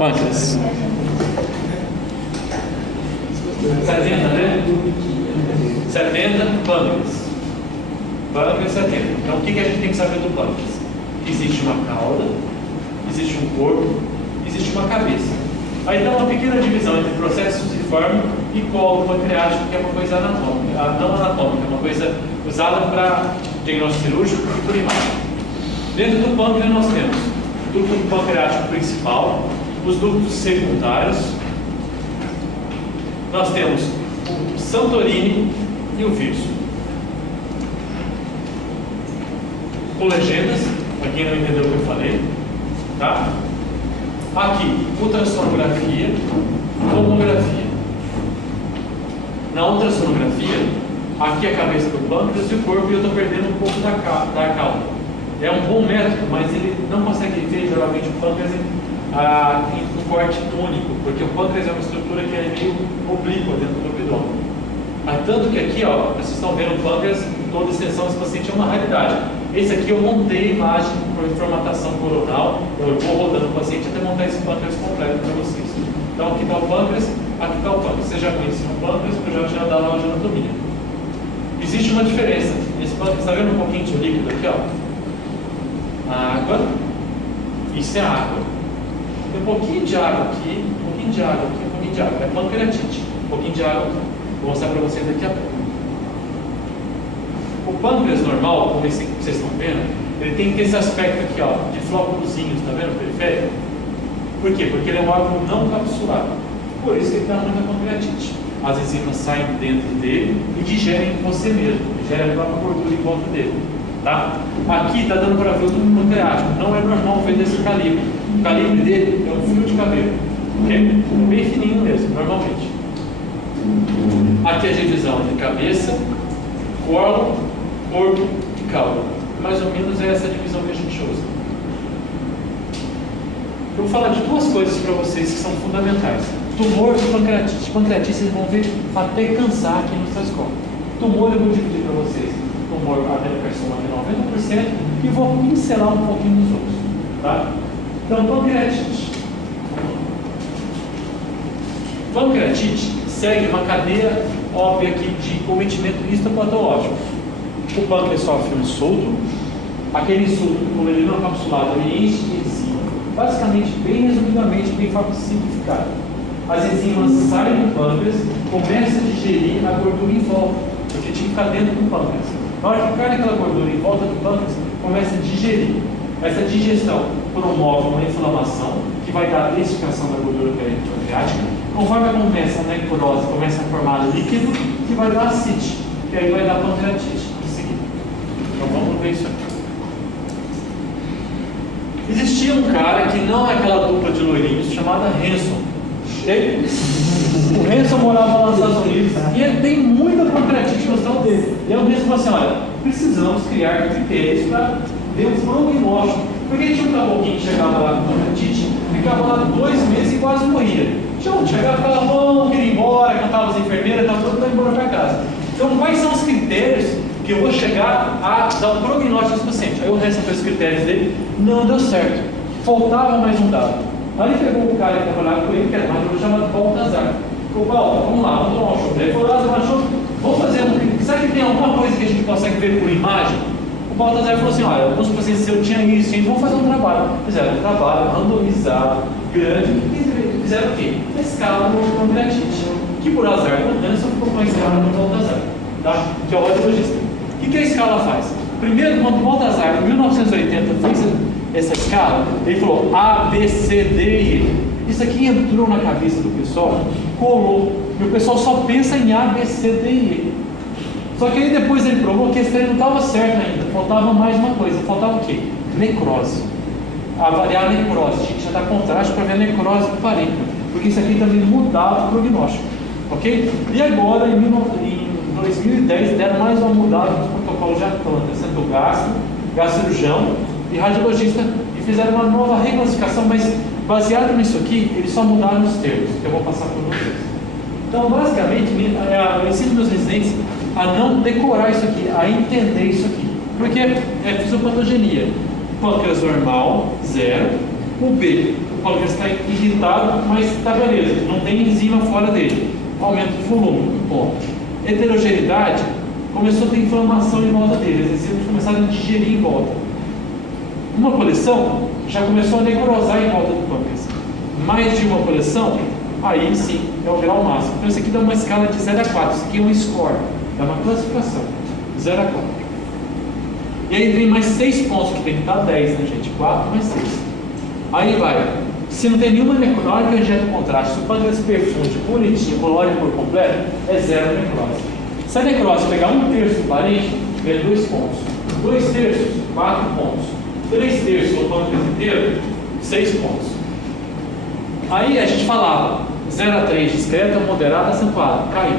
Pâncreas. 70, né? 70, pâncreas. Pâncreas 70. Então o que a gente tem que saber do pâncreas? Existe uma cauda, existe um corpo, existe uma cabeça. Aí dá uma pequena divisão entre processos de forma e colo pancreático, que é uma coisa anatômica, não anatômica, é uma coisa usada para diagnóstico cirúrgico e por imagem. Dentro do pâncreas nós temos o ducto pancreático principal, os ductos secundários, nós temos o Santorini e o Virso. Com legendas, para quem não entendeu o que eu falei, tá? Aqui, ultrassonografia, tomografia. Na ultrassonografia, aqui é a cabeça do pâncreas e o corpo, e eu estou perdendo um pouco da cauda. É um bom método, mas ele não consegue ver geralmente o pâncreas em um corte único, porque o pâncreas é uma estrutura que é meio oblíqua dentro do abdômen. Tanto que aqui, ó, vocês estão vendo o pâncreas em toda a extensão desse paciente, é uma raridade. Esse aqui eu montei a imagem por formatação coronal, eu vou rodando o paciente até montar esse pâncreas completo para vocês. Então aqui está o pâncreas, aqui está o pâncreas. Vocês já conheciam o pâncreas, porque eu já tinha dado aula de anatomia. Existe uma diferença. Esse pâncreas, está vendo um pouquinho de líquido aqui, ó? A água, isso é água. Tem um pouquinho de água aqui, um pouquinho de água aqui, um pouquinho de água. É pancreatite, um pouquinho de água aqui. Vou mostrar para vocês daqui a pouco. O pâncreas normal, como esse que vocês estão vendo, ele tem que ter esse aspecto aqui, ó, de flóculozinhos, tá vendo? Periférico. Por quê? Porque ele é um órgão não capsulado. Por isso que ele está muita pancreatite. As enzimas saem dentro dele e digerem você mesmo, digerem a própria gordura em volta dele. Tá? Aqui está dando para ver o tubo pancreático. Não é normal ver desse calibre. O calibre dele é um fio de cabelo. Okay? Bem fininho mesmo, normalmente. Aqui a divisão entre cabeça, colo, corpo e cauda. Mais ou menos é essa divisão que a gente usa. Eu vou falar de duas coisas para vocês que são fundamentais. Tumor e pancreatite. Pancreatite vocês vão ver até cansar aqui no seu escola. Tumor eu vou dividir para vocês. Tumor adenocarcinoma de 90% e vou pincelar um pouquinho nos outros. Tá? Então, pancreatite. Pancreatite segue uma cadeia óbvia aqui de cometimento histopatológico. O pâncreas sofre um insulto, aquele insulto, como ele não é capsulado, ele enche de enzima. Basicamente, bem resumidamente, bem simplificado. As enzimas saem do pâncreas, começam a digerir a gordura em volta, porque tinha que ficar dentro do pâncreas. Na hora que cai aquela gordura em volta do pâncreas, começa a digerir. Essa digestão promove uma inflamação, que vai dar a densificação da gordura pancreática. Conforme começa a necrose, começa a formar líquido, que vai dar ascite, que aí vai dar pancreatite em seguida. Então vamos ver isso aqui. Existia um cara que não é aquela dupla de loirinhos, chamada Hanson. O Hanson morava lá nos Estados Unidos e ele tem muita pancreatite no estado dele. E aí o Hanson falou assim: olha, precisamos criar critérios para ver o prognóstico. Porque tinha um caboclinho que chegava lá com pancreatite, ficava lá 2 meses e quase morria. Chegava, ficava bom, queria ir embora, cantava as enfermeiras, estava todo mundo embora para casa. Então, quais são os critérios que eu vou chegar a dar um prognóstico desse paciente? Aí o Hanson fez os critérios dele, não deu certo. Faltava mais um dado. Aí pegou o cara que trabalhava com ele, que era um radiologista chamado Baltazar. Falou: Paulo, vamos lá, vamos tomar um show. Ele falou: tomar show, vamos fazer um. Sabe que tem alguma coisa que a gente consegue ver por imagem? O Baltazar falou assim: olha, alguns pacientes eu tinha isso, então vamos fazer um trabalho. Fizeram um trabalho randomizado, grande. Fizeram o quê? Uma escala no pancreatite, que por azar do Hanson ficou com a escala no Baltazar, tá? Que é o radiologista. O que a escala faz? Primeiro, quando o Baltazar, em 1980, fez essa escala, ele falou A, B, C, D e E. Isso aqui entrou na cabeça do pessoal, colou, e o pessoal só pensa em A, B, C, D e E. Só que aí depois ele provou que esse treino não estava certo ainda, faltava mais uma coisa, faltava o quê? Necrose. Avaliar a necrose, tinha que já dar contraste para ver a necrose do parênquima, porque isso aqui também mudava o prognóstico, ok? E agora, em 2010, deram mais uma mudada no protocolo de Atlanta, sendo gastrocirurgião e radiologista, e fizeram uma nova reclassificação, mas baseado nisso aqui, eles só mudaram os termos, que eu vou passar por vocês. Então, basicamente, eu ensino meus residentes a não decorar isso aqui, a entender isso aqui, porque é fisiopatogenia. Pâncreas normal, 0. O B, pâncreas está irritado, mas está beleza, não tem enzima fora dele. Aumenta o volume, um ponto. Heterogeneidade, começou a ter inflamação em volta dele, as enzimas começaram a digerir em volta. Uma coleção já começou a necrosar em volta do pâncreas. Mais de uma coleção, aí sim é o grau máximo. Então, isso aqui dá uma escala de 0 a 4. Isso aqui é um score, dá uma classificação, 0 a 4. E aí vem mais 6 pontos, que tem que dar 10, né, gente? 4 mais 6. Aí vai. Se não tem nenhuma necrose, na hora que eu injeto o contraste, se o pâncreas perfunde bonitinho, colore por completo, é 0 necrose. Se a necrose pegar 1/3 do parente, ganha 2 pontos. 2/3, 4 pontos. 3/3 do pâncreas inteiro, 6 pontos. Aí a gente falava 0 a 3, discreta, moderada, acentuada. Caiu.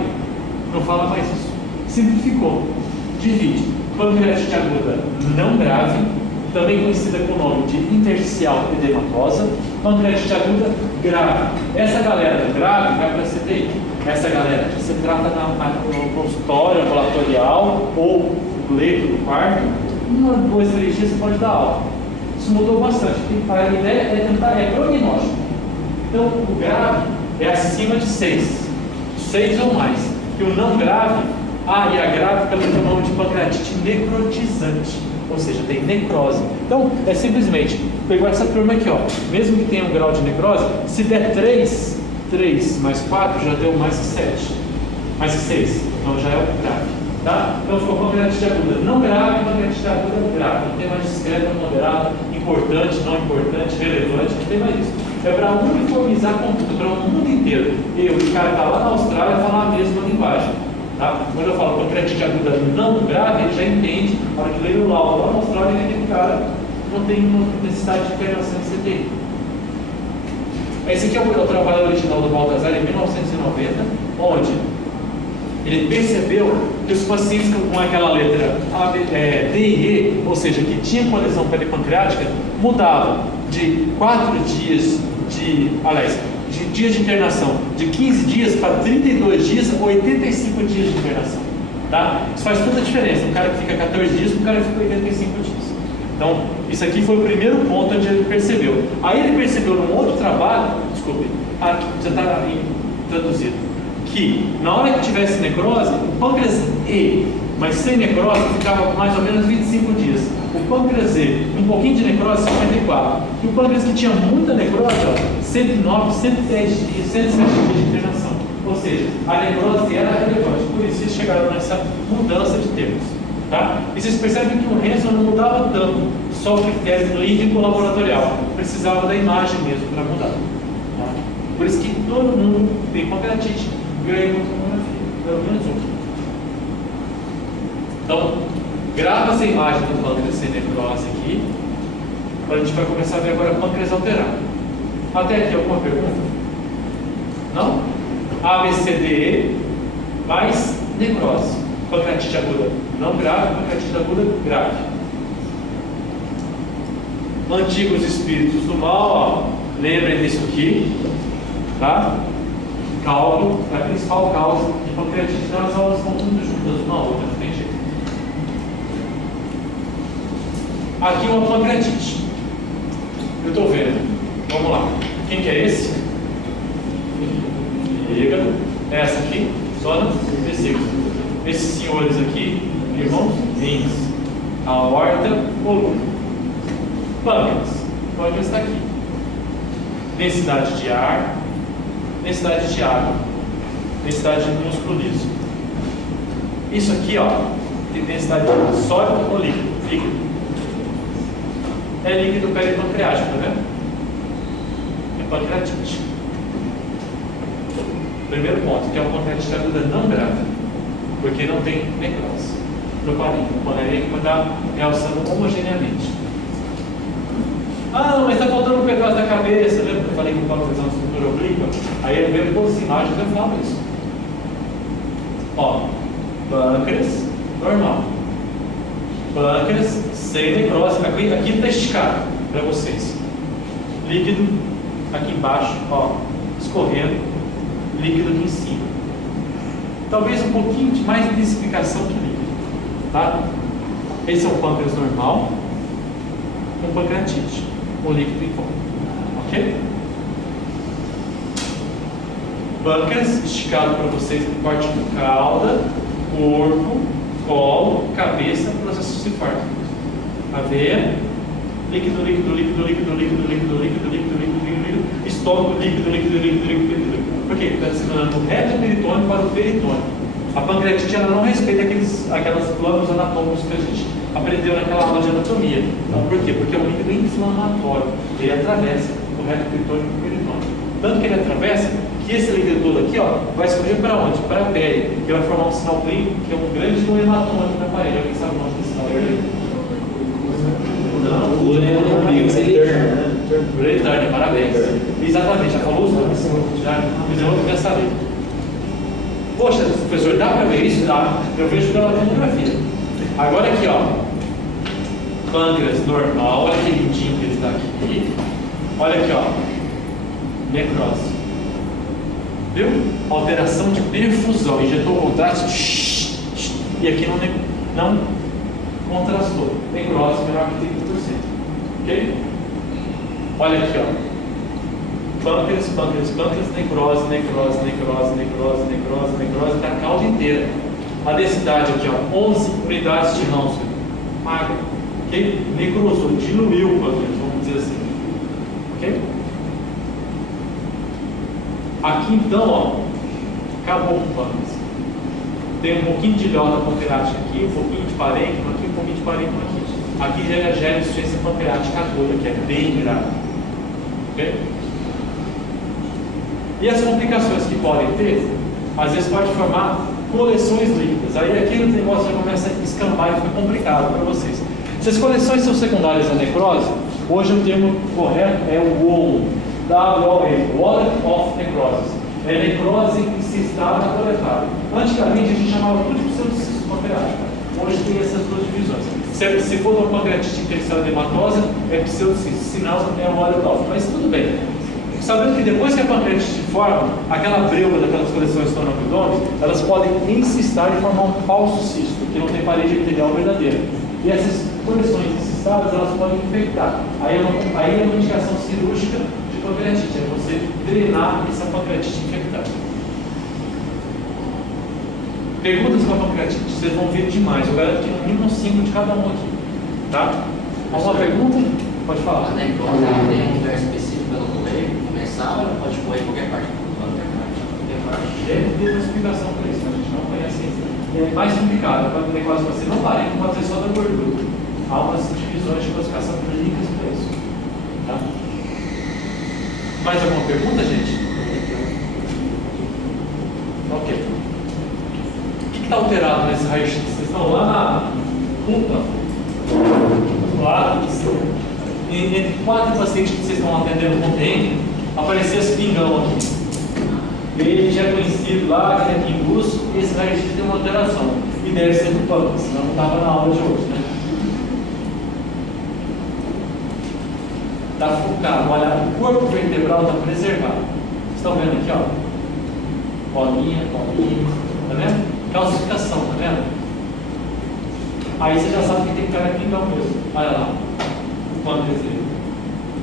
Não fala mais isso. Simplificou. Divide. Pancreatite aguda não grave, também conhecida com o nome de intersticial edematosa. Pancreatite aguda grave. Essa galera grave vai para a CTI. Essa galera que você trata no consultório, ambulatorial ou no leito do quarto, 1, 2, 3 dias você pode dar alta. Isso mudou bastante. A ideia é tentar, prognóstico. Então, o grave é acima de 6 ou mais. E o não grave, e a grave pelo que chamamos de pancreatite necrotizante, ou seja, tem necrose. Então, é simplesmente, pegou essa turma aqui, ó, mesmo que tenha um grau de necrose, se der 3 mais 4, já deu mais que 7, mais que 6, então já é o grave, tá? Então ficou pancreatite aguda não grave, pancreatite aguda grave, não tem mais discreta, moderada, importante, não importante, relevante, não tem mais isso. É para uniformizar conteúdo, para o mundo inteiro. Eu, o cara está lá na Austrália, falar a mesma linguagem. Tá? Quando eu falo pancreatite aguda não grave, ele já entende, a hora que lê o laudo lá na Austrália, que aquele cara não tem necessidade de internação em CTI. Esse aqui é o trabalho original do Baltazar em 1990, onde ele percebeu que os pacientes com aquela letra D e E, ou seja, que tinha colisão peripancreática, mudavam de 4 dias de dias de internação, de 15 dias para 32 dias ou 85 dias de internação. Tá? Isso faz toda a diferença. Um cara que fica 14 dias, um cara que fica 85 dias. Então, isso aqui foi o primeiro ponto onde ele percebeu. Aí ele percebeu num outro trabalho, desculpe, aqui já está traduzido, que na hora que tivesse necrose, o pâncreas E, mas sem necrose, ficava mais ou menos 25 dias. O pâncreas E, um pouquinho de necrose, 54. E o pâncreas que tinha muita necrose, 109, 110 dias, 107 dias de internação. Ou seja, a necrose era relevante. Por isso eles chegaram nessa mudança de termos. Tá? E vocês percebem que o Hanson não mudava tanto só o critério clínico laboratorial. Precisava da imagem mesmo para mudar. Tá? Por isso que todo mundo tem pancreatite, ganha uma tomografia, pelo menos um. Então, grava essa imagem do pâncreas sem necrose aqui. A gente vai começar a ver agora pâncreas alterado. Até aqui alguma pergunta? Não? A, B, C, D, E mais necrose. Pancreatite aguda não grave, pancreatite aguda grave. Antigos espíritos do mal, ó, lembrem disso aqui, tá? Cálculo, a principal causa de pancreatite. Então as aulas estão muito juntas uma outra, não tem jeito. Aqui uma pancreatite. Eu estou vendo. Vamos lá. Quem que é esse? Fígado. Essa aqui, só no vesículo. Esses senhores aqui, irmãos, rins, aorta, coluna. Pâncreas. Pâncreas está aqui. Densidade de ar, densidade de água, densidade de músculo liso. Isso aqui, ó, tem densidade de sólido ou líquido? Líquido. É líquido peripancreático, tá vendo? É pancreatite. Primeiro ponto, que é uma pancreatite aguda não grave, porque não tem necrose no parênquima. O parênquima está realçando homogeneamente. Ah, mas está faltando um pedaço da cabeça. Lembra que eu falei que o Paulo fez uma estrutura oblíqua? Aí ele veio todas as imagens e eu falo isso. Ó, pâncreas normal. Pâncreas sem necrose. Aqui está esticado para vocês. Líquido aqui embaixo, ó, escorrendo. Líquido aqui em cima. Talvez um pouquinho de mais intensificação que líquido. Tá? Esse é um pâncreas normal, com pancreatite, com líquido em volta. Ok? Pâncreas esticado para vocês, corte com cauda, corpo, colo, cabeça, processo ciforme. Aveia, líquido, líquido, líquido, líquido, líquido, líquido, líquido, líquido, líquido, estômago, líquido, líquido, líquido, líquido, líquido. Por quê? Está ensinando do reto peritônio para o peritônio. A pancreatite ela não respeita aquelas glândulas anatômicas que a gente aprendeu naquela aula de anatomia. Então, por quê? Porque é um líquido inflamatório. Ele atravessa o reto peritônio e o peritônio. Tanto que ele atravessa que esse líquido todo aqui, ó, vai escorrer para onde? Para a pele, que vai formar um sinal clínico, que é um grande hematoma aqui na parede. Alguém sabe o nome desse sinal aí? Não, o Ureterno, parabéns. Exatamente, já falou os nomes. Já saber. Poxa, professor, dá para ver isso? Dá. Eu vejo pela tomografia. Agora aqui, ó. Pâncreas normal, olha que lindinho que ele está aqui. Olha aqui, ó. Necrose. Viu? Alteração de perfusão. Injetou o contraste. E aqui não contrastou. Necrose menor que 30%. Ok? Olha aqui, ó. Pâncreas, pâncreas, pâncreas, necrose, necrose, necrose, necrose, necrose, necrose, da cauda inteira. A densidade aqui, ó, 11 unidades de Hounsfield. Água. Ok? Necrosou, diluiu o pâncreas, vamos dizer assim. Ok? Aqui então, ó, acabou o pâncreas. Tem um pouquinho de ilhota pancreática aqui, um pouquinho de parênquima aqui, um pouquinho de parênquima aqui. Aqui já gera insuficiência pancreática aguda, que é bem grave. Ok? E as complicações que podem ter, às vezes pode formar coleções líquidas. Aí aqui o negócio já começa a escambar e fica complicado para vocês. Se as coleções são secundárias à necrose, hoje o termo correto é o WON, W-O-N, Wallet of Necrosis. É necrose incistada coletada. Antigamente a gente chamava tudo de pseudocisto pancreático. Hoje tem essas duas divisões. Se for uma pancreatite interessada hematosa, é pseudocisto, sinal é o wallet of. Mas tudo bem. Sabendo que depois que a pancreatite se forma, aquela breuva daquelas coleções estômago-abdômen, elas podem incistar e formar um falso cisto, que não tem parede epitelial verdadeira. E essas coleções incistadas, elas podem infectar. Aí é uma indicação cirúrgica de pancreatite, é você drenar essa pancreatite infectada. Perguntas com a pancreatite, vocês vão ver demais. Eu garanto que no mínimo 5 de cada um aqui. Tá? Alguma pergunta? Pode falar. A necrose tem um lugar específico para ela poder começar, ou ela pode correr em qualquer parte do corpo? Deve ter uma explicação para isso, mas a gente não conhece isso. É mais complicado, quando o negócio você não parece pode ser só da gordura. Há umas divisões de classificação clínicas para isso. Tá? Mais alguma pergunta, gente? Ok. O que está alterado nesse raio-x? Vocês estão lá na puta. Lá, entre 4 pacientes que vocês estão atendendo com dengue, apareceu esse pingão aqui. Ele já é conhecido lá, que é aqui em Bus, e esse raio-x tem uma alteração. E deve ser do pâncreas, senão não estava na aula de hoje, né? Está focado, olha, o corpo vertebral está preservado. Vocês estão vendo aqui, ó? Bolinha, bolinha, tá vendo? Calcificação, tá vendo? Aí você já sabe que tem cara pingão mesmo. Olha lá, o pâncreas dele.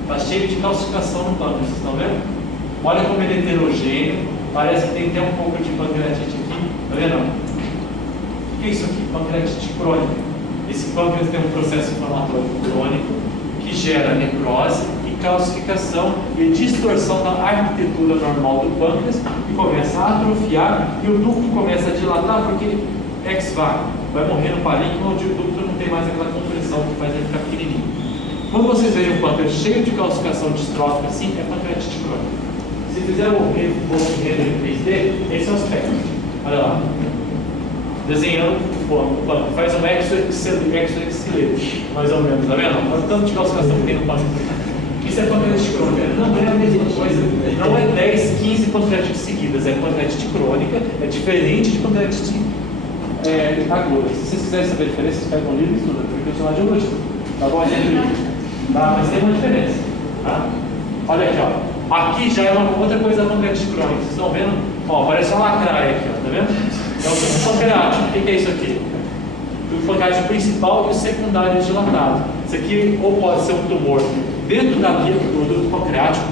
Está cheio de calcificação no pâncreas, vocês estão vendo? Olha como ele é heterogêneo, parece que tem até um pouco de pancreatite aqui, tá vendo? O que é isso aqui? Pancreatite crônica. Esse pâncreas tem um processo inflamatório crônico que gera necrose e calcificação e distorção da arquitetura normal do pâncreas, que começa a atrofiar e o ducto começa a dilatar porque ex-vac vai morrer no parênquima onde o ducto não tem mais aquela compressão que faz ele ficar pequenininho. Quando vocês veem o pâncreas cheio de calcificação distrófica assim, é pancreatite crônica. Se fizer o render em 3D, esse é o aspecto. Olha lá. Desenhando o pâncreas. Faz um exoesqueleto, mais ou menos, tá vendo? Olha o tanto de calcificação que tem no pâncreas. Isso é pancreatite crônica. Não é a mesma coisa. Não é 10, 15 pancreatites seguidas. É pancreatite crônica. É diferente de pancreatite aguda. Se vocês quiserem saber a diferença, vocês pegam um livro e estudam, porque eu sou radiologista. Tá bom? Tá? Mas tem uma diferença. Tá? Olha aqui, ó. Aqui já é uma outra coisa da pancreatite crônica. Vocês estão vendo? Ó, parece uma lacraia aqui, ó. Tá vendo? É o pancreático. O que é isso aqui? O pancreático principal e o secundário dilatado. Isso aqui ou pode ser um tumor dentro da via do produto pancreático,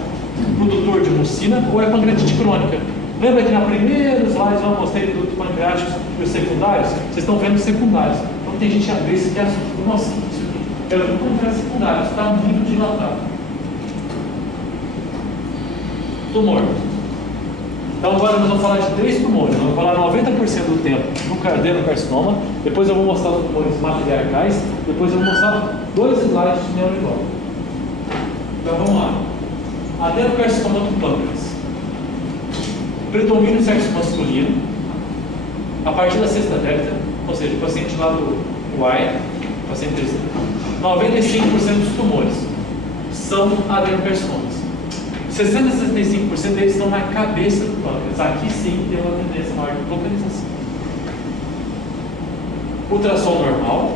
produtor de mucina, ou é pancreatite crônica. Lembra que na primeira slide eu mostrei do pancreático e os secundários? Vocês estão vendo os secundários. Então tem gente às vezes que acha, nossa, isso aqui é o pancreas secundário, está muito dilatado. Tumor. Então agora nós vamos falar de 3 tumores. Nós vamos falar 90% do tempo do adenocarcinoma. Depois eu vou mostrar os tumores matriarcais. Depois eu vou mostrar 2 slides de neurológico. Então vamos lá. Adenocarcinoma do pâncreas. Predomínio sexo masculino. A partir da sexta década, ou seja, o paciente lá do Y, paciente 95% dos tumores são adenocarcinomas. 60 a 65% deles estão na cabeça do pâncreas. Aqui sim tem uma tendência maior de localização. Ultrassom normal,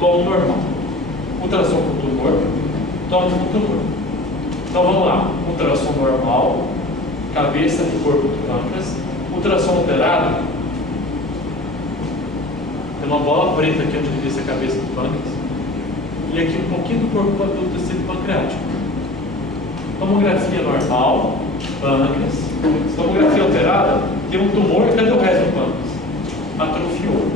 tomo normal. Ultrassom com tumor, tomo com tumor. Então vamos lá. Ultrassom normal, cabeça e corpo do pâncreas. Ultrassom operado, tem uma bola preta aqui onde devia ser a cabeça do pâncreas. E aqui um pouquinho do corpo do tecido pancreático. Tomografia normal, pâncreas. Tomografia operada, tem um tumor, cadê o resto do pâncreas? Atrofiou.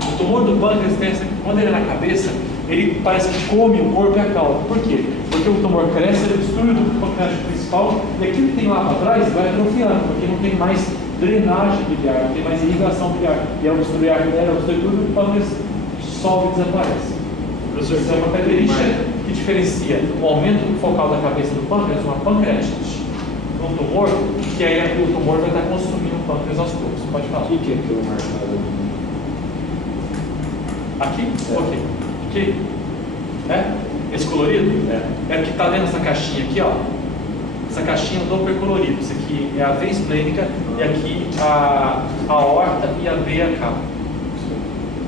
O tumor do pâncreas, quando ele é na cabeça, ele parece que come o corpo e a cauda. Por quê? Porque o tumor cresce, ele destrui o pancreático principal e aquilo que tem lá para trás vai atrofiando, porque não tem mais drenagem biliar, não tem mais irrigação biliar. E ao destruir a artéria, ao destruir tudo, o pâncreas sobe e desaparece. Professor, isso é uma característica que diferencia o aumento focal da cabeça do pâncreas, uma pancreatite, um tumor, que aí o tumor vai estar consumindo o pâncreas aos poucos. Pode falar. O que é aquilo marcado? Aqui? Ok. Aqui? É? Esse colorido? É o que está dentro dessa caixinha aqui, ó. Essa caixinha é o Doppler colorido. Isso aqui é a veia esplênica e aqui a aorta e a veia cava.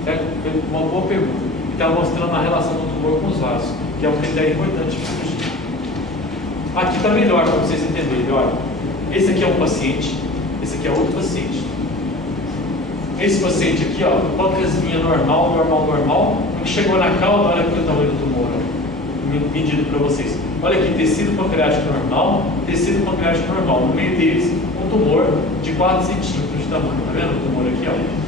Certo? Uma boa pergunta. Está mostrando a relação do tumor com os vasos, que é um critério importante de cirurgia. Aqui está melhor para vocês entenderem. Olha, esse aqui é um paciente, esse aqui é outro paciente. Esse paciente aqui, ó, pâncreas vinha normal, o que chegou na cauda, olha aqui o tamanho do tumor, medido para vocês. Olha aqui, tecido pancreático normal, tecido pancreático normal. No meio deles, um tumor de 4 centímetros de tamanho. Está vendo o tumor aqui, ó?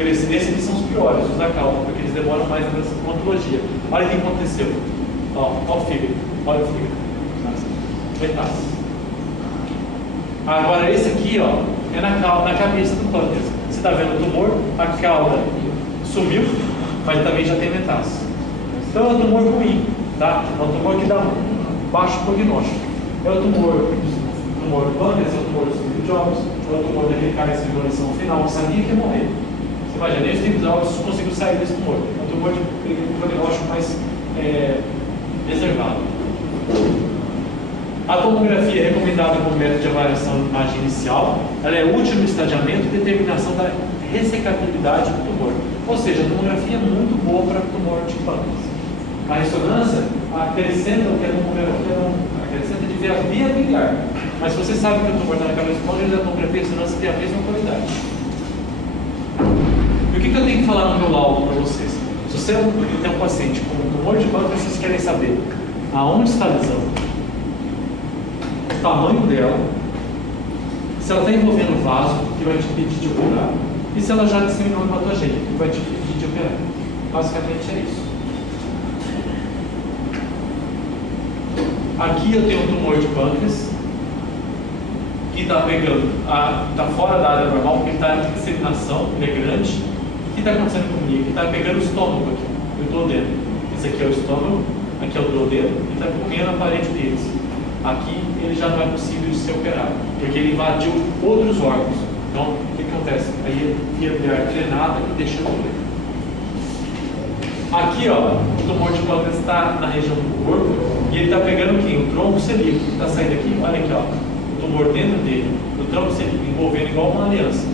Esses aqui são os piores, os da cauda, porque eles demoram mais nessa odontologia. Olha o que aconteceu. Ó o fígado. Olha o fígado. Metástase. Agora esse aqui, ó, é na cabeça do pâncreas. Você está vendo o tumor, a cauda sumiu, mas também já tem metástase. Então é um tumor ruim, tá? É um tumor que dá um baixo prognóstico. É o tumor do pâncreas, é o tumor do Steve Jobs, é o tumor daquele cara em evolução final, que sabia que ia morrer. Imagina, nem o Steve Jobs conseguiu sair desse tumor. É um tumor de prognóstico mais reservado. A tomografia é recomendada como método de avaliação de imagem inicial. Ela é útil no estadiamento e determinação da ressecabilidade do tumor. Ou seja, a tomografia é muito boa para tumor de pâncreas. A ressonância acrescenta o que a tomografia não acrescenta de ver a via biliar. Mas se você sabe que o tumor está na cabeça do pâncreas, a tomografia e a ressonância tem a mesma qualidade. E o que eu tenho que falar no meu laudo para vocês? Se você tem um paciente com um tumor de pâncreas, vocês querem saber aonde está a lesão, o tamanho dela, se ela está envolvendo o vaso, que vai te impedir de operar, e se ela já disseminou hematogênico, que vai te impedir de operar. Basicamente é isso. Aqui eu tenho um tumor de pâncreas, que está pegando, está fora da área normal, porque está em disseminação, ele é grande. O que está acontecendo comigo? Ele está pegando o estômago aqui, o duodeno. Esse aqui é o estômago, aqui é o duodeno, ele está comendo a parede deles. Aqui ele já não é possível ser operado, porque ele invadiu outros órgãos. Então, o que acontece? Aí ia virar drenada e deixa doer. Aqui, ó, o tumor de pâncreas está na região do corpo e ele está pegando aqui, o tronco celíaco, que está saindo aqui, olha aqui, ó, o tumor dentro dele, o tronco celíaco, envolvendo igual uma aliança.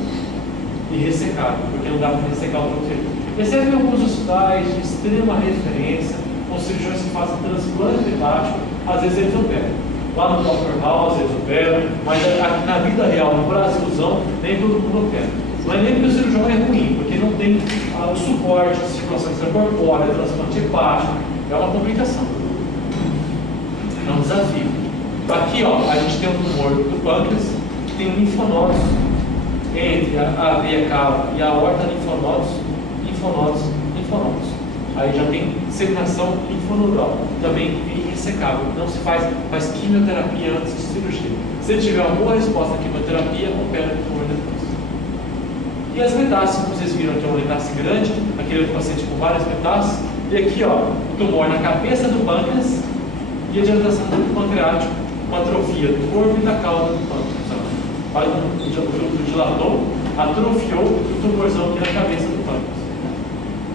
E ressecado, porque não dá para ressecar o tronco celíaco. Recebem alguns hospitais de extrema referência, com cirurgiões que fazem transplante hepático, às vezes eles operam. Lá no Dr. House eles operam, mas aqui na vida real, no Brasilzão, nem todo mundo opera. Não é nem porque o cirurgião é ruim, porque não tem o suporte de circulação extracorpórea, transplante hepático, é uma complicação. É um desafio. Aqui, ó, a gente tem um tumor do pâncreas, tem linfonodos entre a veia cava e a aorta, linfonodos. Aí já tem disseminação linfonodal, também irressecável. Não se faz quimioterapia antes de cirurgia. Se ele tiver uma boa resposta à quimioterapia, opera o tumor depois. E as metástases, como vocês viram aqui, é uma metástase grande, aquele outro paciente com várias metástases. E aqui, ó, o tumor na cabeça do pâncreas e a dilatação do pancreático, uma atrofia do corpo e da cauda do pâncreas. O dilatou, atrofiou o tumorzão aqui na cabeça do pâncreas.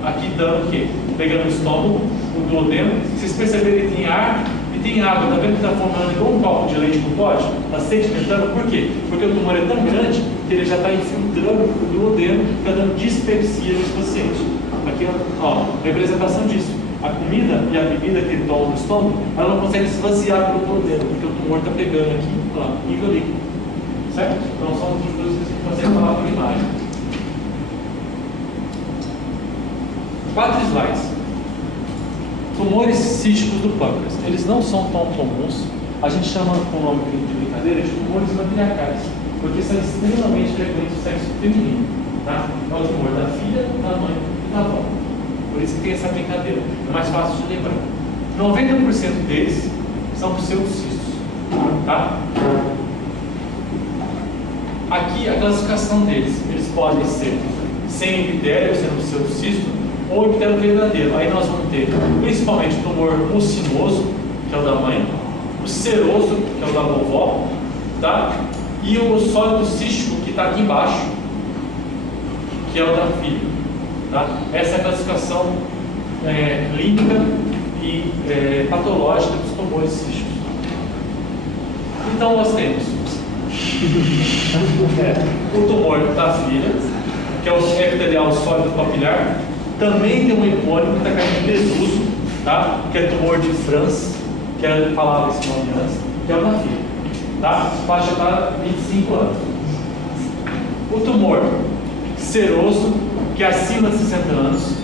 Aqui dando o quê? Pegando o estômago, o duodeno. Vocês perceberem que tem ar e tem água. Está vendo que está formando igual um copo de leite com pote? Está sedimentando. Por quê? Porque o tumor é tão grande que ele já está infiltrando o duodeno, está dando dispepsia nos pacientes. Aqui, ó, representação disso. A comida e a bebida que ele toma no estômago, ela não consegue esvaziar pelo duodeno, porque o tumor está pegando aqui, ó, nível líquido. Certo? Então são outras coisas que você consegue falar por imagem. 4 slides. Tumores císticos do pâncreas. Eles não são tão comuns. A gente chama com o nome de brincadeira de tumores matriarcais, porque são extremamente frequentes no sexo feminino. Tá? É o tumor da filha, da mãe e da avó. Por isso que tem essa brincadeira. É mais fácil de lembrar. 90% deles são pseudocistos. Tá? Aqui a classificação deles. Eles podem ser sem epitério, sendo pseudocisto, ou epitério verdadeiro. Aí nós vamos ter principalmente o tumor mucinoso, que é o da mãe, o seroso, que é o da vovó, tá? E o sólido cístico, que está aqui embaixo, que é o da filha. Tá? Essa é a classificação clínica e patológica dos tumores císticos. Então nós temos o tumor da filha, que é o epitelial sólido papilar. Também tem um epônimo que está caindo em desuso, tá? Que é tumor de France, que eu falava esse nome antes, que é o da filha. Tá? Faixa etária 25 anos. O tumor seroso, que é acima de 60 anos,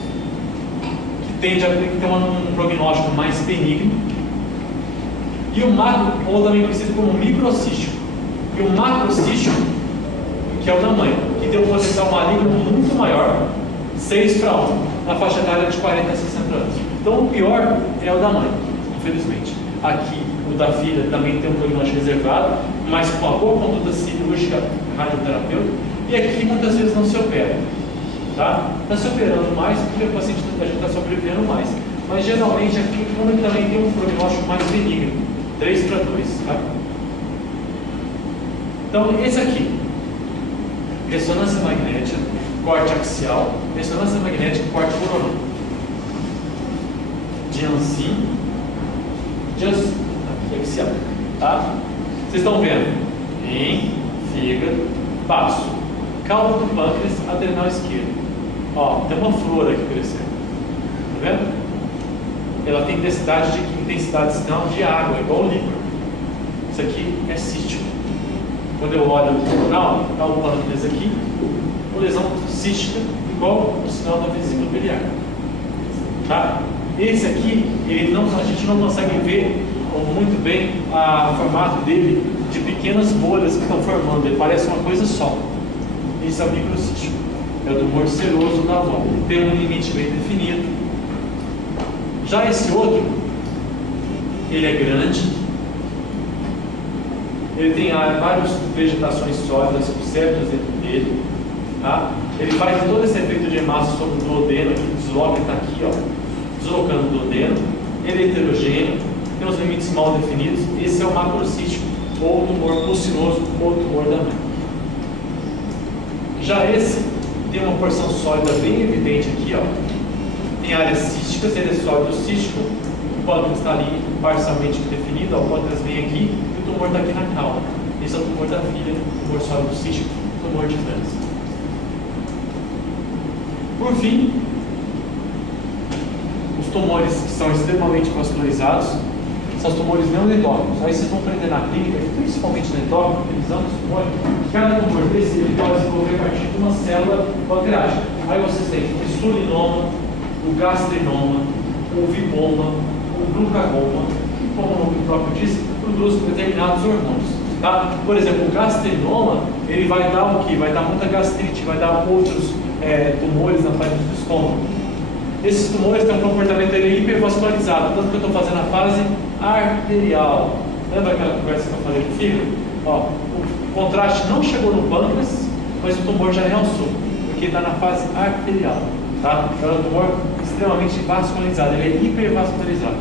que tende a ter um prognóstico mais benigno. E o macro, ou também conhecido como microcístico. E o macrocístico, que é o da mãe, que tem um potencial maligno muito maior, 6 para 1, na faixa etária de 40 a 60 anos. Então o pior é o da mãe, infelizmente. Aqui, o da filha também tem um prognóstico reservado, mas com uma boa conduta cirúrgica radioterapêutica, e aqui muitas vezes não se opera. Tá? Está se operando mais porque o paciente a gente está sobrevivendo mais. Mas geralmente aqui o também tem um prognóstico mais benigno, 3 para 2. Tá? Então esse aqui, ressonância magnética, corte axial, ressonância magnética, corte coronal. Janssen, aqui axial. Tá? Vocês estão vendo? Rim, fígado, baço, cauda do pâncreas, adrenal esquerdo. Ó, tem uma flor aqui crescendo. Tá vendo? Ela tem intensidade sinal de água, igual o líquor. Isso aqui é cístico. Quando eu olho no jornal, está o pâncreas aqui, uma lesão cística, igual o sinal da vesícula biliar. Tá? Esse aqui, a gente não consegue ver muito bem o formato dele de pequenas bolhas que estão formando. Ele parece uma coisa só. Isso é o microcístico. É o tumor seroso da avó. Tem um limite bem definido. Já esse outro, ele é grande. Ele tem várias vegetações sólidas, septos dentro dele. Tá? Ele faz todo esse efeito de massa sobre o duodeno, que desloca, está aqui, ó, deslocando o duodeno. Ele é heterogêneo, tem os limites mal definidos. Esse é o macrocístico, ou o tumor mucinoso, ou o tumor da mãe. Já esse tem uma porção sólida bem evidente aqui, ó. Tem áreas císticas, ele é sólido cístico, o pâncreas está ali parcialmente definido, ó, o pâncreas vem aqui e o tumor está aqui na cauda. Esse é o tumor da filha, tumor sólido cístico, tumor de France. Por fim, os tumores que são extremamente vascularizados são os tumores não endócrinos. Aí vocês vão aprender na clínica, principalmente no endócrino, utilizando os tumores, cada tumor desse ele pode desenvolver a partir de uma célula pancreática. Aí vocês têm o insulinoma, o gastrinoma, o viboma, o glucagoma, que, como o nome próprio diz, produz determinados hormônios. Tá? Tá? Por exemplo, o gastrinoma, ele vai dar o quê? Vai dar muita gastrite, vai dar outros tumores na parte do estômago. Esses tumores têm um comportamento hipervascularizado, tanto que eu estou fazendo a fase arterial. Lembra aquela conversa que eu falei do fígado? Ó, o contraste não chegou no pâncreas, mas o tumor já realçou, porque está na fase arterial. Tá? É um tumor extremamente vascularizado, ele é hipervascularizado.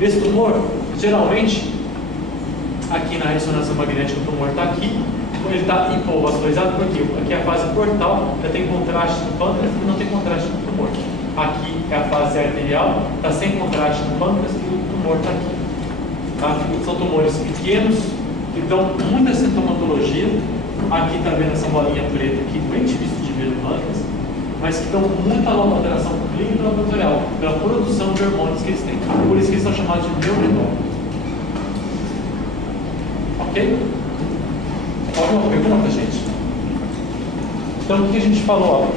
Esse tumor, geralmente, aqui na ressonância magnética, o tumor está aqui, ele está hipovascularizado, porque aqui é a fase portal, já tem contraste no pâncreas e não tem contraste no tumor. Aqui é a fase arterial, está sem contraste no pâncreas e o tumor está aqui. Tá? São tumores pequenos, que dão muita sintomatologia. Aqui está vendo essa bolinha preta aqui, bem difícil de ver no pâncreas, mas que dão muita alteração clínica e laboratorial, pela produção de hormônios que eles têm. Por isso que eles são chamados de neuroendócrinos. Ok? Alguma pergunta, gente? Então, o que a gente falou?